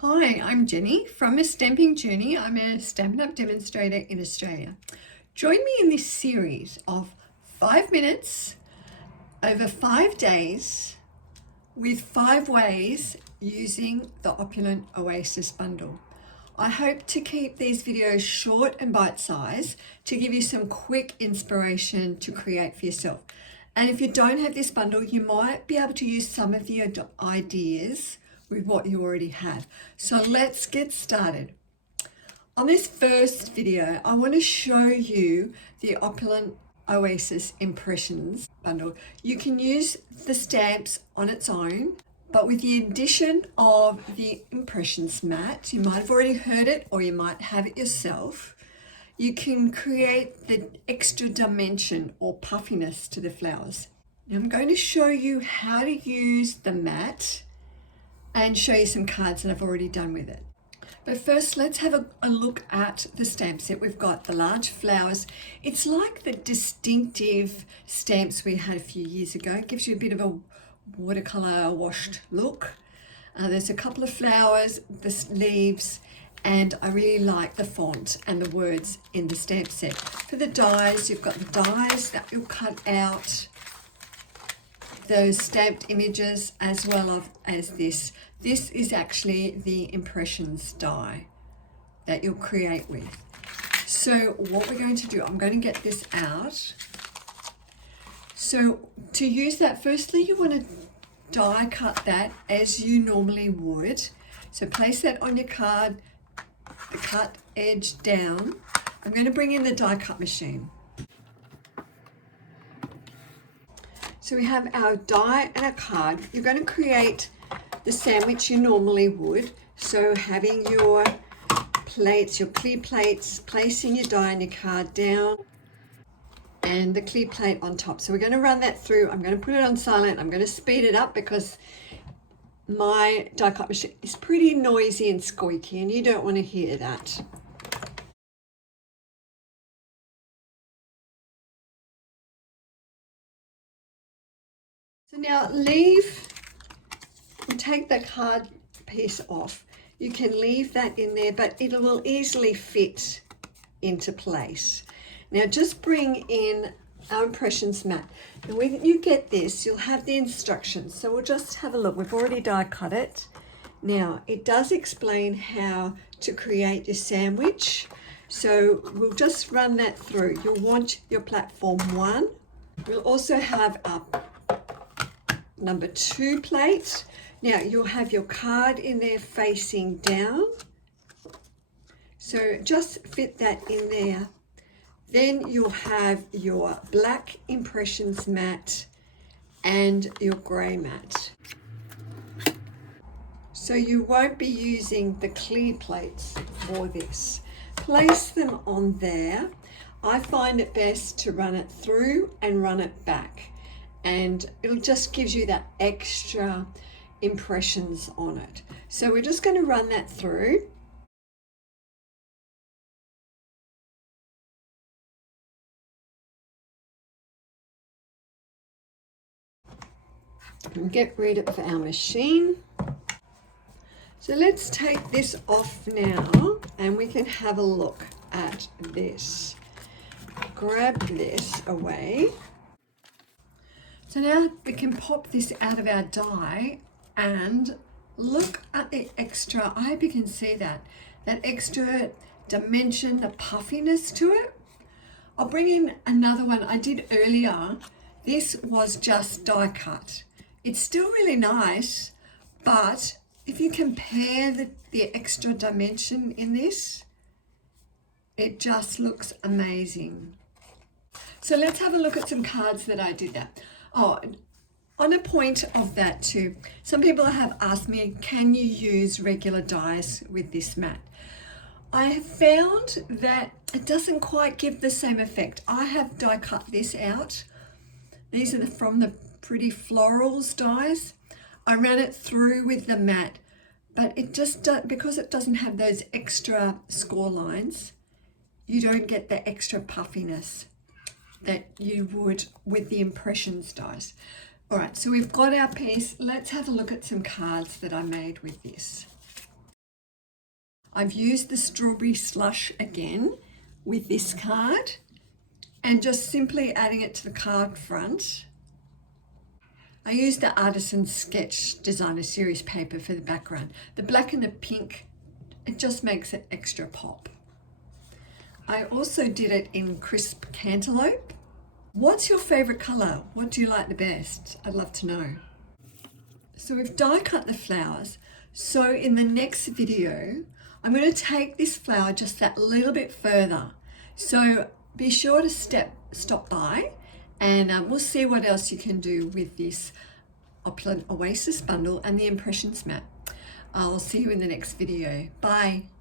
Hi, I'm Jenny from A Stamping Journey. I'm a Stampin' Up demonstrator in Australia. Join me in this series of 5 minutes over 5 days with 5 ways using the Opulent Oasis Bundle. I hope to keep these videos short and bite-sized to give you some quick inspiration to create for yourself. And if you don't have this bundle, you might be able to use some of the ideas with what you already have. So let's get started. On this first video, I want to show you the Opulent Oasis Impressions Bundle. You can use the stamps on its own, but with the addition of the Impressions mat, you might have already heard it or you might have it yourself, you can create the extra dimension or puffiness to the flowers. Now I'm going to show you how to use the mat and show you some cards that I've already done with it. But first, let's have a look at the stamp set. We've got the large flowers. It's like the distinctive stamps we had a few years ago. It gives you a bit of a watercolor washed look. There's a couple of flowers, the leaves, and I really like the font and the words in the stamp set. For the dies, you've got the dies that you'll cut out, those stamped images, as well as this. This is actually the Impressions die that you'll create with. So what we're going to do, I'm going to get this out. So to use that, firstly you want to die cut that as you normally would. So place that on your card, the cut edge down. I'm going to bring in the die cut machine. So we have our die and a card. You're going to create the sandwich you normally would. So having your plates, your clear plates, placing your die and your card down and the clear plate on top. So we're going to run that through. I'm going to put it on silent. I'm going to speed it up because my die cut machine is pretty noisy and squeaky and you don't want to hear that. So now leave and take the card piece off. You can leave that in there, but it will easily fit into place. Now just bring in our Impressions mat. And when you get this, you'll have the instructions. So we'll just have a look. We've already die cut it. Now it does explain how to create your sandwich. So we'll just run that through. You'll want your platform 1. We'll also have our number 2 plate. Now you'll have your card in there facing down. So just fit that in there. Then you'll have your black Impressions mat and your grey mat. So you won't be using the clear plates for this. Place them on there. I find it best to run it through and run it back. And it'll just gives you that extra impressions on it. So we're just going to run that through. And get rid of our machine. So let's take this off now and we can have a look at this. Grab this away. So now we can pop this out of our die and look at the extra, I hope you can see that extra dimension, the puffiness to it. I'll bring in another one I did earlier. This was just die cut. It's still really nice, but if you compare the extra dimension in this, it just looks amazing. So let's have a look at some cards that I did that. Oh, on a point of that too, some people have asked me, can you use regular dies with this mat? I have found that it doesn't quite give the same effect. I have die cut this out. These are from the Pretty Florals dies. I ran it through with the mat, but it just because it doesn't have those extra score lines, you don't get the extra puffiness that you would with the Impressions dies. All right, so we've got our piece. Let's have a look at some cards that I made with this. I've used the strawberry slush again with this card and just simply adding it to the card front. I used the Artisan Sketch Designer Series paper for the background. The black and the pink, it just makes it extra pop. I also did it in crisp cantaloupe. What's your favorite color? What do you like the best? I'd love to know. So we've die cut the flowers. So in the next video, I'm going to take this flower just that little bit further. So be sure to stop by and we'll see what else you can do with this Opulent Oasis bundle and the impressions mat. I'll see you in the next video. Bye.